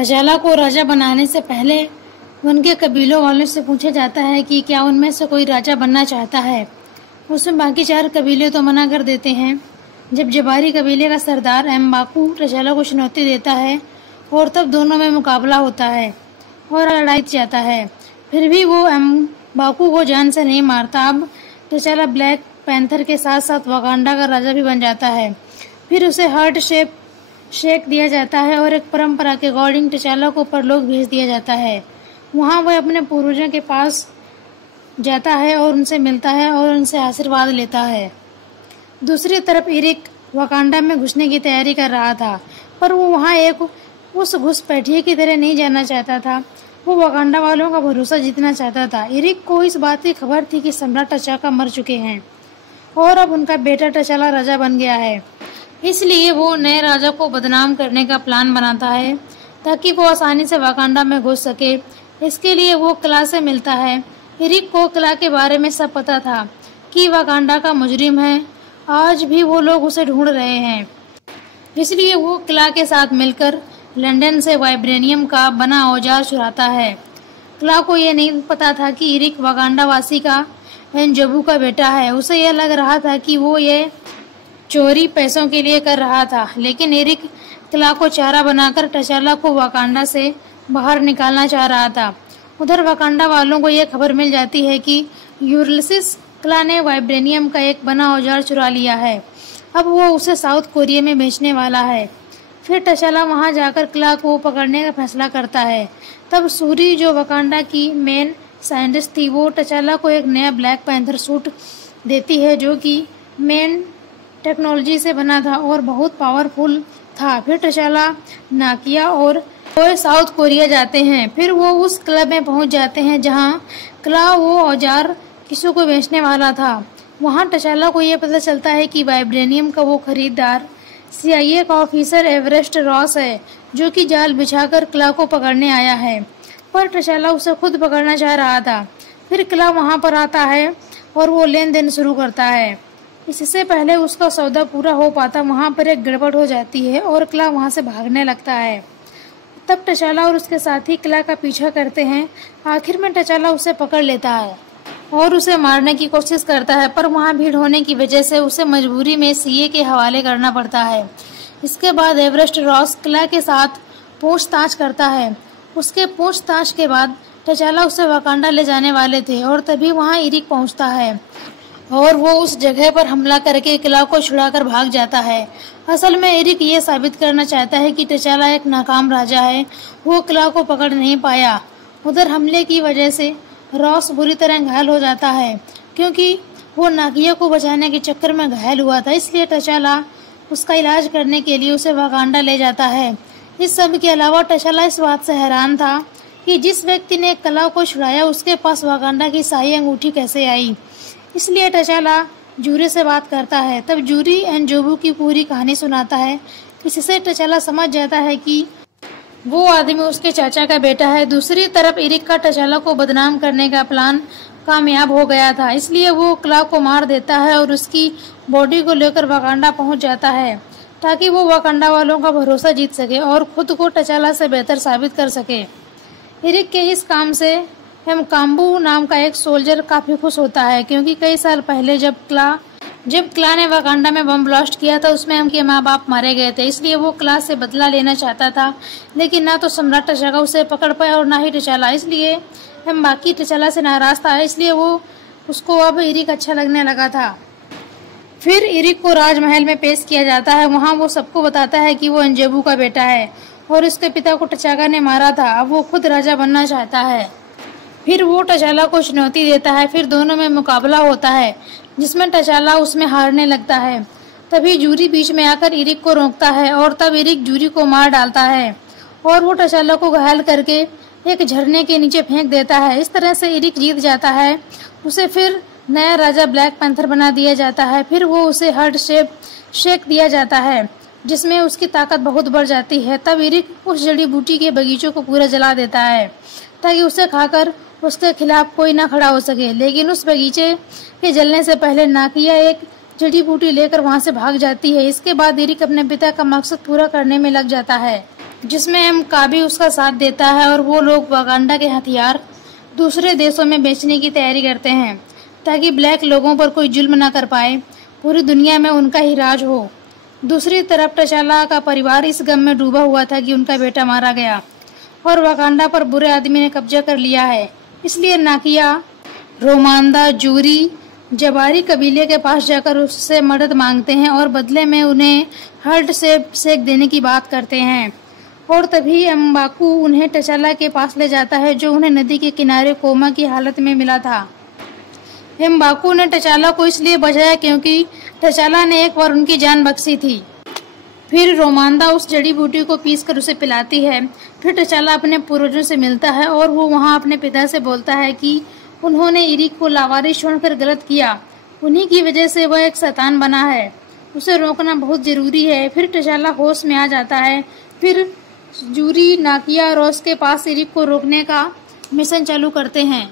टचाला को राजा बनाने से पहले उनके कबीलों वालों से पूछा जाता है कि क्या उनमें से कोई राजा बनना चाहता है। उसमें बाकी 4 कबीले तो मना कर देते हैं। जब जबारी कबीले का सरदार एम्बाकू टचाला को चुनौती देता है और तब दोनों में मुकाबला होता है और लड़ाई जाता है। फिर भी वो एम्बाकू को जान से नहीं मारता। अब टचाला ब्लैक पैंथर के साथ साथ वाकांडा का राजा भी बन जाता है। फिर उसे हार्ट शेक दिया जाता है और एक परंपरा के अकॉर्डिंग टचाला को परलोक भेज दिया जाता है। वहाँ वह अपने पूर्वजों के पास जाता है और उनसे मिलता है और उनसे आशीर्वाद लेता है। दूसरी तरफ इरिक वाकांडा में घुसने की तैयारी कर रहा था, पर वो वहाँ एक उस घुसपैठिए की तरह नहीं जाना चाहता था। वो वाकांडा वालों का भरोसा जीतना चाहता था। इरिक को इस बात की खबर थी कि सम्राट टचाका मर चुके हैं और अब उनका बेटा टचाला राजा बन गया है। इसलिए वो नए राजा को बदनाम करने का प्लान बनाता है ताकि वो आसानी से वाकांडा में घुस सके। इसके लिए वो किला से मिलता है। इरिक को किला के बारे में सब पता था कि वाकांडा का मुजरिम है। आज भी वो लोग उसे ढूंढ रहे हैं। इसलिए वो किला के साथ मिलकर लंदन से वाइब्रेनियम का बना औजार चुराता है। किला को ये नहीं पता था कि इरिक वाकांडा वासी का एनजबू का बेटा है। उसे यह लग रहा था कि वो ये चोरी पैसों के लिए कर रहा था, लेकिन इरिक किला को चारा बनाकर टचाला को वाकांडा से बाहर निकालना चाह रहा था। उधर वाकांडा वालों को यह खबर मिल जाती है कि यूरलिसिस किला ने वाइब्रेनियम का एक बना औजार चुरा लिया है। अब वो उसे साउथ कोरिया में बेचने वाला है। फिर टचाला वहां जाकर किला को पकड़ने का फैसला करता है। तब सूरी जो वाकांडा की मेन साइंटिस्ट थी, वो टचाला को एक नया ब्लैक पैंथर सूट देती है जो कि मेन टेक्नोलॉजी से बना था और बहुत पावरफुल था। फिर टचाला नाकिया और वो साउथ कोरिया जाते हैं। फिर वो उस क्लब में पहुंच जाते हैं जहां किला वो औजार किसी को बेचने वाला था। वहां टचाला को यह पता चलता है कि वाइब्रेनियम का वो खरीदार CIA का ऑफिसर एवरेस्ट रॉस है, जो कि जाल बिछाकर किला को पकड़ने आया है, पर टचाला उसे खुद पकड़ना चाह रहा था। फिर किला वहां पर आता है और वो लेन देन शुरू करता है। इससे पहले उसका सौदा पूरा हो पाता, वहां पर एक गड़बड़ हो जाती है और किला वहां से भागने लगता है। तब टचाला और उसके साथी किला का पीछा करते हैं। आखिर में टचाला उसे पकड़ लेता है और उसे मारने की कोशिश करता है, पर वहां भीड़ होने की वजह से उसे मजबूरी में CIA के हवाले करना पड़ता है। इसके बाद एवरेस्ट रॉस किला के साथ पूछताछ करता है। उसके पूछताछ के बाद टचाला उसे वाकांडा ले जाने वाले थे और तभी वहां इरिक पहुंचता है और वो उस जगह पर हमला करके किला को छुड़ाकर भाग जाता है। असल में इरिक ये साबित करना चाहता है कि टचाला एक नाकाम राजा है। वो किला को पकड़ नहीं पाया। उधर हमले की वजह से रॉस बुरी तरह घायल हो जाता है, क्योंकि वो नाकिया को बचाने के चक्कर में घायल हुआ था। इसलिए टचाला उसका इलाज करने के लिए उसे वाकांडा ले जाता है। इस सब के अलावा टचाला इस बात से हैरान था कि जिस व्यक्ति ने किला को छुड़ाया उसके पास वाकांडा की शाही अंगूठी कैसे आई। इसलिए टचाला जूरी से बात करता है। तब जूरी एनजोबू की पूरी कहानी सुनाता है। इससे टचाला समझ जाता है कि वो आदमी उसके चाचा का बेटा है। दूसरी तरफ इरिक का टचाला को बदनाम करने का प्लान कामयाब हो गया था, इसलिए वो किला को मार देता है और उसकी बॉडी को लेकर वाकांडा पहुंच जाता है ताकि वो वाकांडा वालों का भरोसा जीत सके और खुद को टचाला से बेहतर साबित कर सके। इरिक के इस काम से हेमकाम्बू नाम का एक सोल्जर काफी खुश होता है, क्योंकि कई साल पहले जब किला ने वाकांडा में बम ब्लास्ट किया था उसमें उनके माँ बाप मारे गए थे। इसलिए वो किला से बदला लेना चाहता था, लेकिन ना तो सम्राट टचाका उसे पकड़ पाया और ना ही टचाला। इसलिए हम बाकी टचाला से नाराज था, इसलिए वो उसको अब इरिक अच्छा लगने लगा था। फिर इरिक को राजमहल में पेश किया जाता है। वहाँ वो सबको बताता है कि वो एनजबू का बेटा है और उसके पिता को टचाका ने मारा था। अब वो खुद राजा बनना चाहता है। फिर वो टचाला को चुनौती देता है। फिर दोनों में मुकाबला होता है जिसमें टचाला उसमें हारने लगता है। तभी जूरी बीच में आकर इरिक को रोकता है और तब इरिक जूरी को मार डालता है और वो टचाला को घायल करके एक झरने के नीचे फेंक देता है। इस तरह से इरिक जीत जाता है। उसे फिर नया राजा ब्लैक पैंथर बना दिया जाता है। फिर वो उसे हार्ट शेक दिया जाता है जिसमें उसकी ताकत बहुत बढ़ जाती है। तब इरिक उस जड़ी बूटी के बगीचों को पूरा जला देता है ताकि उसे खाकर उसके खिलाफ कोई ना खड़ा हो सके। लेकिन उस बगीचे के जलने से पहले नाकिया एक जड़ी बूटी लेकर वहां से भाग जाती है। इसके बाद इरिक अपने पिता का मकसद पूरा करने में लग जाता है। जिसमें काबी उसका साथ देता है और वो लोग वाकांडा के हथियार दूसरे देशों में बेचने की तैयारी करते हैं ताकि ब्लैक लोगों पर कोई जुल्म ना कर पाए, पूरी दुनिया में उनका ही राज हो। दूसरी तरफ टचाला का परिवार इस गम में डूबा हुआ था कि उनका बेटा मारा गया और वाकांडा पर बुरे आदमी ने कब्जा कर लिया है। इसलिए नाकिया, रोमांदा, जूरी जबारी कबीले के पास जाकर उससे मदद मांगते हैं और बदले में उन्हें हल्ट से सेक देने की बात करते हैं। और तभी अम्बाकू उन्हें टचाला के पास ले जाता है जो उन्हें नदी के किनारे कोमा की हालत में मिला था। अम्बाकू ने टचाला को इसलिए बचाया क्योंकि टचाला ने एक बार उनकी जान बख्शी थी। फिर रोमांदा उस जड़ी बूटी को पीसकर उसे पिलाती है। फिर टचाला अपने पूर्वजों से मिलता है और वो वहाँ अपने पिता से बोलता है कि उन्होंने इरिक को लावारिस छोड़कर गलत किया, उन्हीं की वजह से वह एक शैतान बना है, उसे रोकना बहुत जरूरी है। फिर टचाला होश में आ जाता है। फिर जूरी, नाकिया और रोस के पास इरिक को रोकने का मिशन चालू करते हैं।